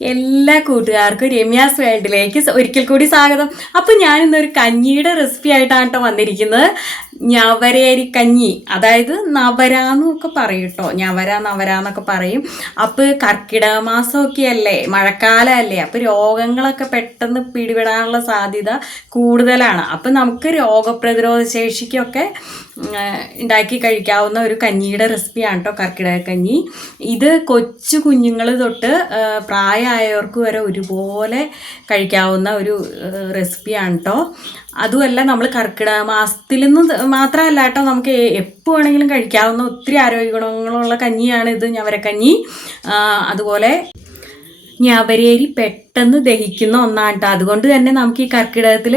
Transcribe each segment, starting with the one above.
എല്ലാ കൂട്ടുകാർക്കും രമ്യാസ് വേൾഡിലേക്ക് ഒരിക്കൽ കൂടി സ്വാഗതം. അപ്പം ഞാനിന്നൊരു കഞ്ഞിയുടെ റെസിപ്പി ആയിട്ടാണ് കേട്ടോ വന്നിരിക്കുന്നത്. ഞവരേരി കഞ്ഞി അതായത് നവരാന്നൊക്കെ പറയും കേട്ടോ ഞവര നവര എന്നൊക്കെ പറയും. അപ്പോൾ കർക്കിടക മാസമൊക്കെ അല്ലേ മഴക്കാലമല്ലേ അപ്പോൾ രോഗങ്ങളൊക്കെ പെട്ടെന്ന് പിടിപെടാനുള്ള സാധ്യത കൂടുതലാണ്. അപ്പോൾ നമുക്ക് രോഗപ്രതിരോധ ശേഷിക്കൊക്കെ ഉണ്ടാക്കി കഴിക്കാവുന്ന ഒരു കഞ്ഞിയുടെ റെസിപ്പിയാണ് കേട്ടോ കർക്കിടക കഞ്ഞി ഇത് കൊച്ചു കുഞ്ഞുങ്ങൾ തൊട്ട് പ്രായമായവർക്ക് വരെ ഒരുപോലെ കഴിക്കാവുന്ന ഒരു റെസിപ്പിയാണ് കേട്ടോ അതുമല്ല നമ്മൾ കർക്കിടക മാസത്തിൽ നിന്ന് മാത്രമല്ല കേട്ടോ നമുക്ക് എപ്പോൾ വേണമെങ്കിലും കഴിക്കാവുന്ന ഒത്തിരി ആരോഗ്യ ഗുണങ്ങളുള്ള കഞ്ഞിയാണ് ഇത് ഞവരക്കഞ്ഞി. അതുപോലെ ഞവരേരി പെട്ടെന്ന് ദഹിക്കുന്ന ഒന്നാണ് കേട്ടോ അതുകൊണ്ട് തന്നെ നമുക്ക് ഈ കർക്കിടകത്തിൽ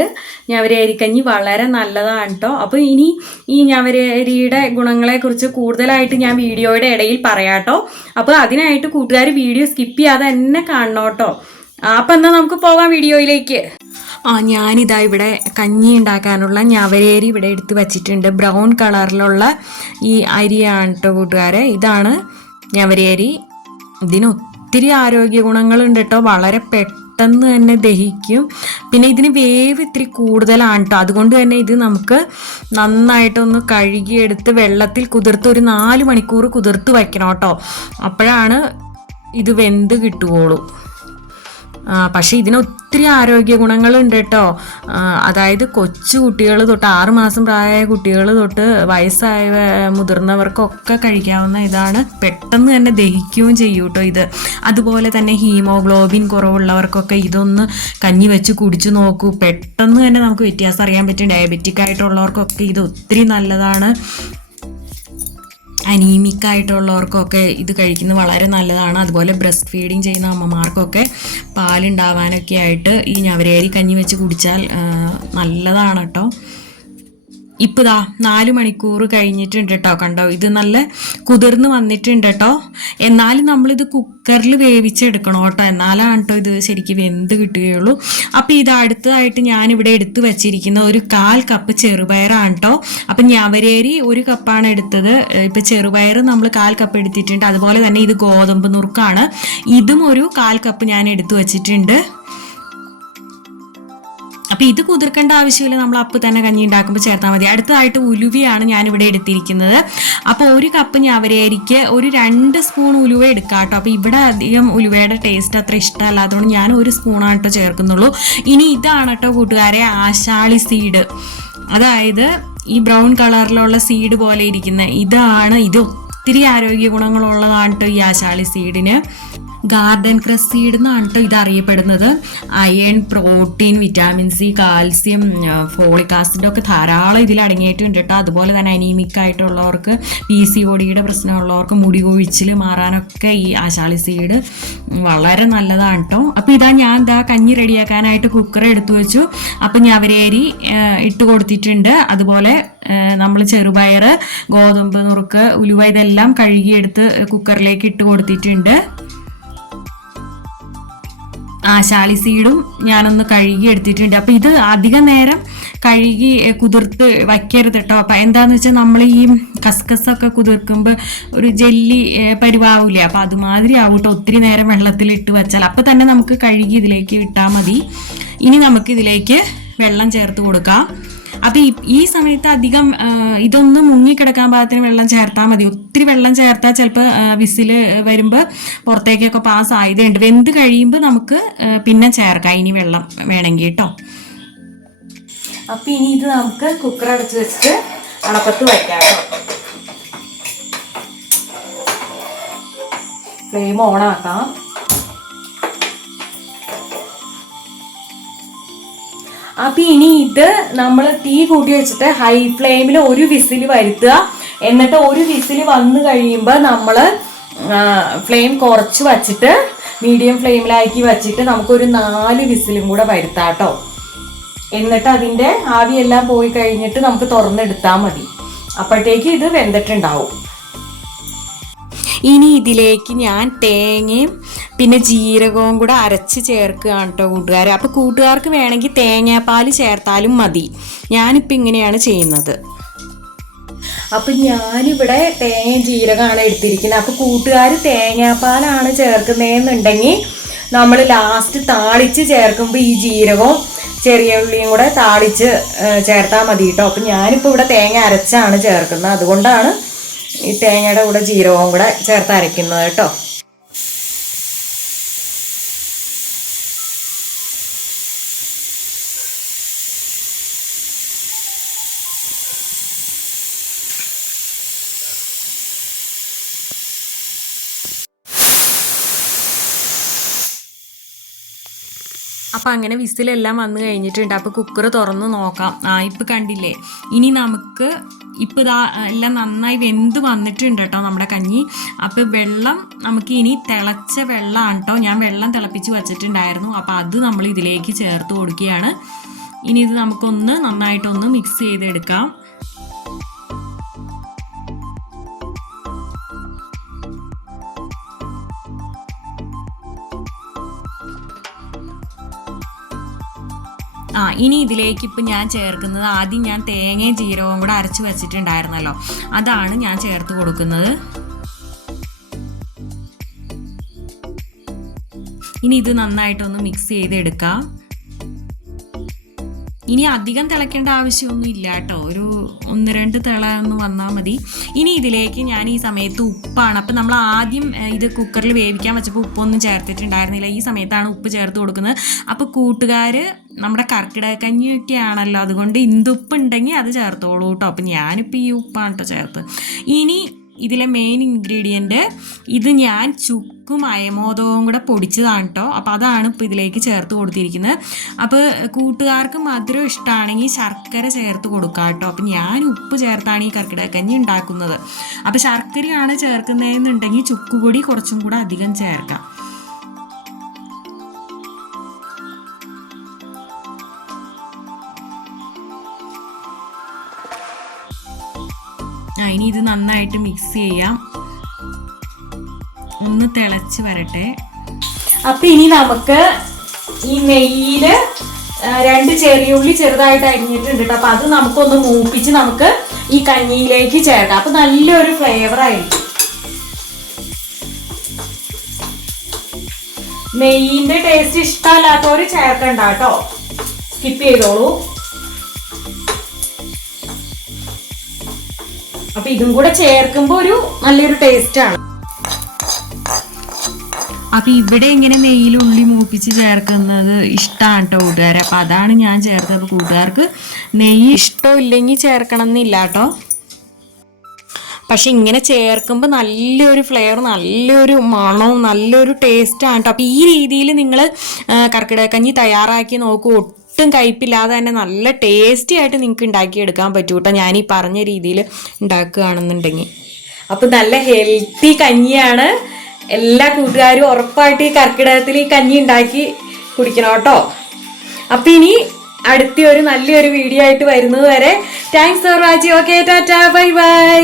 ഞവരേരിക്കഞ്ഞി വളരെ നല്ലതാണ് കേട്ടോ അപ്പോൾ ഇനി ഈ ഞവരേരിയുടെ ഗുണങ്ങളെക്കുറിച്ച് കൂടുതലായിട്ട് ഞാൻ വീഡിയോയുടെ ഇടയിൽ പറയാം കേട്ടോ അപ്പോൾ അതിനായിട്ട് കൂട്ടുകാർ വീഡിയോ സ്കിപ്പ് ചെയ്യാതെ തന്നെ കാണണം കേട്ടോ അപ്പം എന്നാൽ നമുക്ക് പോകാം വീഡിയോയിലേക്ക്. ആ ഞാനിതാ ഇവിടെ കഞ്ഞി ഉണ്ടാക്കാനുള്ള ഞവരേരി ഇവിടെ എടുത്ത് വച്ചിട്ടുണ്ട്. ബ്രൗൺ കളറിലുള്ള ഈ അരിയാണ് കേട്ടോ കൂട്ടുകാരെ. ഇതാണ് ഞവരേരി. ഇതിന് ഒത്തിരി ആരോഗ്യ ഗുണങ്ങളുണ്ട് കേട്ടോ വളരെ പെട്ടെന്ന് തന്നെ ദഹിക്കും. പിന്നെ ഇതിന് വേവ് ഇത്തിരി കൂടുതലാണ് കേട്ടോ അതുകൊണ്ട് തന്നെ ഇത് നമുക്ക് നന്നായിട്ടൊന്ന് കഴുകിയെടുത്ത് വെള്ളത്തിൽ കുതിർത്ത് ഒരു നാല് മണിക്കൂർ കുതിർത്ത് വയ്ക്കണം കേട്ടോ അപ്പോഴാണ് ഇത് വെന്ത് കിട്ടുകയുള്ളൂ പക്ഷേ ഇതിന് ഒത്തിരി ആരോഗ്യ ഗുണങ്ങളുണ്ട് കേട്ടോ. അതായത് കൊച്ചു കുട്ടികൾ തൊട്ട് ആറ് മാസം പ്രായമായ കുട്ടികൾ തൊട്ട് വയസ്സായ മുതിർന്നവർക്കൊക്കെ കഴിക്കാവുന്ന ഇതാണ് പെട്ടെന്ന് തന്നെ ദഹിക്കുകയും ചെയ്യും കേട്ടോ ഇത്. അതുപോലെ തന്നെ ഹീമോഗ്ലോബിൻ കുറവുള്ളവർക്കൊക്കെ ഇതൊന്ന് കഞ്ഞി വെച്ച് കുടിച്ചു നോക്കൂ. പെട്ടെന്ന് തന്നെ നമുക്ക് വ്യത്യാസം അറിയാൻ പറ്റും. ഡയബറ്റിക് ആയിട്ടുള്ളവർക്കൊക്കെ ഇത് ഒത്തിരി നല്ലതാണ്. അനീമിക് ആയിട്ടുള്ളവർക്കൊക്കെ ഇത് കഴിക്കുന്നത് വളരെ നല്ലതാണ്. അതുപോലെ ബ്രസ്റ്റ് ഫീഡിങ് ചെയ്യുന്ന അമ്മമാർക്കൊക്കെ പാലുണ്ടാവാനൊക്കെ ആയിട്ട് ഈ ഞവരേരി കഞ്ഞി വെച്ച് കുടിച്ചാൽ നല്ലതാണ് കേട്ടോ. ഇപ്പം ഇതാ നാല് മണിക്കൂർ കഴിഞ്ഞിട്ടുണ്ട് കേട്ടോ കണ്ടോ? ഇത് നല്ല കുതിർന്ന് വന്നിട്ടുണ്ട് കേട്ടോ എന്നാലും നമ്മളിത് കുക്കറിൽ വേവിച്ചെടുക്കണം കേട്ടോ. എന്നാലാണ് കേട്ടോ ഇത് ശരിക്കും വെന്ത് കിട്ടുകയുള്ളൂ. അപ്പോൾ ഇത് അടുത്തതായിട്ട് ഞാനിവിടെ എടുത്ത് വെച്ചിരിക്കുന്ന ഒരു കാൽ കപ്പ് ചെറുപയറാണ് കേട്ടോ അപ്പം ഞവരേരി ഒരു കപ്പാണ് എടുത്തത്. ഇപ്പം ചെറുപയർ നമ്മൾ കാൽ കപ്പ് എടുത്തിട്ടുണ്ട്. അതുപോലെ തന്നെ ഇത് ഗോതമ്പ് നുറുക്കാണ്. ഇതും ഒരു കാൽ കപ്പ് ഞാൻ എടുത്തു വച്ചിട്ടുണ്ട്. അപ്പൊ ഇത് കുതിർക്കേണ്ട ആവശ്യമില്ല. നമ്മൾ അപ്പ് തന്നെ കഞ്ഞി ഉണ്ടാക്കുമ്പോൾ ചേർത്താൽ മതി. അടുത്തതായിട്ട് ഉലുവയാണ് ഞാൻ ഇവിടെ എടുത്തിരിക്കുന്നത്. അപ്പോൾ ഒരു കപ്പ് ഞവരേരിക്ക് ഒരു രണ്ട് സ്പൂൺ ഉലുവ എടുക്കാം കേട്ടോ അപ്പോൾ ഇവിടെ അധികം ഉലുവയുടെ ടേസ്റ്റ് അത്ര ഇഷ്ടമല്ലാത്തതുകൊണ്ട് ഞാൻ ഒരു സ്പൂണാണ് കേട്ടോ ചേർക്കുന്നുള്ളൂ. ഇനി ഇതാണ് കേട്ടോ കൂട്ടുകാരെ ആശാളി സീഡ് അതായത് ഈ ബ്രൗൺ കളറിലുള്ള സീഡ് പോലെ ഇരിക്കുന്ന. ഇതാണ് ഇത് ഒത്തിരി ആരോഗ്യ ഗുണങ്ങളുള്ളതാണ് കേട്ടോ ഈ ആശാളി സീഡിന് ഗാർഡൻ ക്രസ് സീഡ് എന്നാണ് കേട്ടോ ഇത് അറിയപ്പെടുന്നത് iron protein vitamin C calcium folic acid ഒക്കെ ധാരാളം ഇതിൽ അടങ്ങിയിട്ടുണ്ട് കേട്ടോ അതുപോലെ തന്നെ അനീമിക് ആയിട്ടുള്ളവർക്ക് പി സി ഒടിയുടെ പ്രശ്നമുള്ളവർക്ക് മുടി കൊഴിച്ചിൽ മാറാനൊക്കെ ഈ ആശാളി സീഡ് വളരെ നല്ലതാണ് കേട്ടോ അപ്പോൾ ഇതാ ഞാൻ ഇതാ കഞ്ഞി റെഡിയാക്കാനായിട്ട് കുക്കർ എടുത്തു വെച്ചു. അപ്പം ഞാൻ അവരേരി ഇട്ട് കൊടുത്തിട്ടുണ്ട്. അതുപോലെ നമ്മൾ ചെറുപയർ ഗോതമ്പ് നുറുക്ക് ഉലുവ ഇതെല്ലാം കഴുകിയെടുത്ത് കുക്കറിലേക്ക് ഇട്ട് കൊടുത്തിട്ടുണ്ട്. ആ ശാലി സീഡും ഞാനൊന്ന് കഴുകി എടുത്തിട്ടുണ്ട് അപ്പം ഇത് അധിക നേരം കഴുകി കുതിർത്ത് വയ്ക്കരുത് കേട്ടോ അപ്പം എന്താന്ന് വെച്ചാൽ നമ്മൾ ഈ കസ്കസൊക്കെ കുതിർക്കുമ്പോൾ ഒരു ജെല്ലി പരിവാവില്ലേ? പരിവാവൂലേ അപ്പം അതുമാതിരി ആവട്ടെ. ഒത്തിരി നേരം വെള്ളത്തിൽ ഇട്ട് വെച്ചാൽ. അപ്പം തന്നെ നമുക്ക് കഴുകി ഇതിലേക്ക് ഇട്ടാൽ മതി. ഇനി നമുക്ക് ഇതിലേക്ക് വെള്ളം ചേർത്ത് കൊടുക്കാം. അപ്പം ഈ സമയത്ത് അധികം ഇതൊന്നും മുങ്ങി മുങ്ങിക്കിടക്കാൻ പാകത്തിന് വെള്ളം ചേർത്താൽ മതി. ഒത്തിരി വെള്ളം ചേർത്താൽ ചിലപ്പോൾ വിസിൽ വരുമ്പോൾ പുറത്തേക്കൊക്കെ പാസ് ആയതുണ്ട്. വെന്ത് കഴിയുമ്പോൾ നമുക്ക് പിന്നെ ചേർക്കാം. ഇനി വെള്ളം വേണമെങ്കിൽ കേട്ടോ. അപ്പം ഇനി ഇത് നമുക്ക് കുക്കർ അടച്ച് വെച്ചിട്ട് അടപ്പത്ത് വയ്ക്കാം ഫ്ലെയിം ഓൺ അപ്പൊ ഇനി ഇത് നമ്മൾ തീ കൂട്ടി വെച്ചിട്ട് ഹൈ ഫ്ലെയിമിൽ ഒരു വിസിൽ വരുത്തുക. എന്നിട്ട് ഒരു വിസിൽ വന്നു കഴിയുമ്പോൾ നമ്മൾ ഫ്ലെയിം കുറച്ച് വച്ചിട്ട് മീഡിയം ഫ്ലെയിമിലാക്കി വച്ചിട്ട് നമുക്കൊരു നാല് വിസിലും കൂടെ വരുത്താം കേട്ടോ എന്നിട്ട് അതിന്റെ ആവിയെല്ലാം പോയി കഴിഞ്ഞിട്ട് നമുക്ക് തുറന്നെടുത്താൽ മതി. അപ്പോഴത്തേക്ക് ഇത് വെന്തിട്ടുണ്ടാവും. ഇനി ഇതിലേക്ക് ഞാൻ തേങ്ങയും പിന്നെ ജീരകവും കൂടെ അരച്ച് ചേർക്കുകയാണ് കേട്ടോ കൂട്ടുകാർ അപ്പോൾ കൂട്ടുകാർക്ക് വേണമെങ്കിൽ തേങ്ങാപ്പാൽ ചേർത്താലും മതി. ഞാനിപ്പോൾ ഇങ്ങനെയാണ് ചെയ്യുന്നത്. അപ്പം ഞാനിവിടെ തേങ്ങയും ജീരകമാണ് എടുത്തിരിക്കുന്നത്. അപ്പോൾ കൂട്ടുകാർ തേങ്ങാപ്പാലാണ് ചേർക്കുന്നതെന്നുണ്ടെങ്കിൽ നമ്മൾ ലാസ്റ്റ് താളിച്ച് ചേർക്കുമ്പോൾ ഈ ജീരകവും ചെറിയ ഉള്ളിയും കൂടെ താളിച്ച് ചേർത്താൽ മതി കേട്ടോ അപ്പം ഞാനിപ്പോൾ ഇവിടെ തേങ്ങ അരച്ചാണ് ചേർക്കുന്നത്. അതുകൊണ്ടാണ് ഈ തേങ്ങയുടെ കൂടെ ജീരകവും കൂടെ ചേർത്ത് അരയ്ക്കുന്നത് കേട്ടോ. അപ്പം അങ്ങനെ വിസിലെല്ലാം വന്നു കഴിഞ്ഞിട്ടുണ്ട്. അപ്പോൾ കുക്കർ തുറന്ന് നോക്കാം. ആ ഇപ്പം കണ്ടില്ലേ? ഇനി നമുക്ക് ഇപ്പോൾ ഇതാ എല്ലാം നന്നായി വെന്ത് വന്നിട്ടുണ്ട് കേട്ടോ നമ്മുടെ കഞ്ഞി. അപ്പോൾ വെള്ളം നമുക്ക് ഇനി തിളച്ച വെള്ളമാണ് കേട്ടോ ഞാൻ വെള്ളം തിളപ്പിച്ച് വച്ചിട്ടുണ്ടായിരുന്നു. അപ്പോൾ അത് നമ്മൾ ഇതിലേക്ക് ചേർത്ത് കൊടുക്കുകയാണ്. ഇനി ഇത് നമുക്കൊന്ന് നന്നായിട്ടൊന്ന് മിക്സ് ചെയ്തെടുക്കാം. ആ ഇനി ഇതിലേക്ക് ഇപ്പം ഞാൻ ചേർക്കുന്നത് ആദ്യം ഞാൻ തേങ്ങയും ജീരകവും കൂടെ അരച്ച് വെച്ചിട്ടുണ്ടായിരുന്നല്ലോ. അതാണ് ഞാൻ ചേർത്ത് കൊടുക്കുന്നത്. ഇനി ഇത് നന്നായിട്ടൊന്ന് മിക്സ് ചെയ്തെടുക്കാം. ഇനി അധികം തിളയ്ക്കേണ്ട ആവശ്യമൊന്നും ഇല്ല കേട്ടോ. ഒരു ഒന്ന് രണ്ട് തിള ഒന്ന് വന്നാൽ മതി. ഇനി ഇതിലേക്ക് ഞാൻ ഈ സമയത്ത് ഉപ്പാണ്. അപ്പം നമ്മൾ ആദ്യം ഇത് കുക്കറിൽ വേവിക്കാൻ വെച്ചപ്പോൾ ഉപ്പൊന്നും ചേർത്തിട്ടുണ്ടായിരുന്നില്ല. ഈ സമയത്താണ് ഉപ്പ് ചേർത്ത് കൊടുക്കുന്നത്. അപ്പോൾ കൂട്ടുകാർ നമ്മുടെ കർക്കിടക കഞ്ഞിയൊക്കെ ആണല്ലോ അതുകൊണ്ട് ഇന്തുപ്പ് ഉണ്ടെങ്കിൽ അത് ചേർത്തോളൂ കേട്ടോ. അപ്പം ഞാനിപ്പോൾ ഈ ഉപ്പാണ് കേട്ടോ ചേർത്ത്. ഇനി ഇതിലെ മെയിൻ ഇൻഗ്രീഡിയന്റ് ഇത് ഞാൻ ചുക്കും അയമോദവും കൂടെ പൊടിച്ചതാണ് കേട്ടോ അപ്പോൾ അതാണ് ഇപ്പോൾ ഇതിലേക്ക് ചേർത്ത് കൊടുത്തിരിക്കുന്നത്. അപ്പോൾ കൂട്ടുകാർക്ക് മധുരം ഇഷ്ടമാണെങ്കിൽ ശർക്കര ചേർത്ത് കൊടുക്കുക കേട്ടോ അപ്പം ഞാൻ ഉപ്പ് ചേർത്താണ് ഈ കർക്കിടകക്കഞ്ഞി ഉണ്ടാക്കുന്നത്. അപ്പോൾ ശർക്കരയാണ് ചേർക്കുന്നതെന്നുണ്ടെങ്കിൽ ചുക്കുപൊടി കുറച്ചും കൂടെ അധികം ചേർക്കാം. നന്നായിട്ട് മിക്സ് ചെയ്യാം. ഒന്ന് തിളച്ച് വരട്ടെ. അപ്പൊ ഇനി നമുക്ക് ഈ നെയ്യിൽ രണ്ട് ചെറിയ ഉള്ളി ചെറുതായിട്ട് അരിഞ്ഞിട്ടുണ്ട് ട്ടോ. അപ്പൊ അത് നമുക്കൊന്ന് മൂപ്പിച്ച് നമുക്ക് ഈ കഞ്ഞിയിലേക്ക് ചേർക്കാം. അപ്പൊ നല്ലൊരു ഫ്ലേവർ ആയിരിക്കും. നെയ്യിന്റെ ടേസ്റ്റ് ഇഷ്ടമല്ലാത്തവര് ചേർക്കണ്ട കേട്ടോ സ്കിപ്പ് ചെയ്തോളൂ. അപ്പൊ ഇതും കൂടെ ചേർക്കുമ്പോ ഒരു നല്ലൊരു ടേസ്റ്റ് ആണ്. അപ്പൊ ഇവിടെ ഇങ്ങനെ നെയ്യിൽ ഉള്ളി മൂപ്പിച്ച് ചേർക്കുന്നത് ഇഷ്ടമാണ് കേട്ടോ കൂട്ടുകാരെ. അപ്പൊ അതാണ് ഞാൻ ചേർത്തത്. കൂട്ടുകാർക്ക് നെയ്യ് ഇഷ്ടമില്ലെങ്കിൽ ചേർക്കണം എന്നില്ല കേട്ടോ പക്ഷെ ഇങ്ങനെ ചേർക്കുമ്പോൾ നല്ലൊരു ഫ്ലേവർ നല്ലൊരു മണവും നല്ലൊരു ടേസ്റ്റാണ് കേട്ടോ അപ്പോൾ ഈ രീതിയിൽ നിങ്ങൾ കർക്കിടകക്കഞ്ഞി തയ്യാറാക്കി നോക്കൂ. ഒട്ടും കയ്പില്ലാതെ തന്നെ നല്ല ടേസ്റ്റി ആയിട്ട് നിങ്ങൾക്ക് ഉണ്ടാക്കിയെടുക്കാൻ പറ്റും കേട്ടോ ഞാൻ ഈ പറഞ്ഞ രീതിയിൽ ഉണ്ടാക്കുകയാണെന്നുണ്ടെങ്കിൽ അപ്പം നല്ല ഹെൽത്തി കഞ്ഞിയാണ്. എല്ലാ കൂട്ടുകാരും ഉറപ്പായിട്ട് ഈ കർക്കിടകത്തിൽ ഈ കഞ്ഞി ഉണ്ടാക്കി കുടിക്കണം കേട്ടോ. അപ്പം ഇനി അടുത്ത ഒരു നല്ലൊരു വീഡിയോ ആയിട്ട് വരുന്നത് വരെ. Thanks for watching okay tata bye bye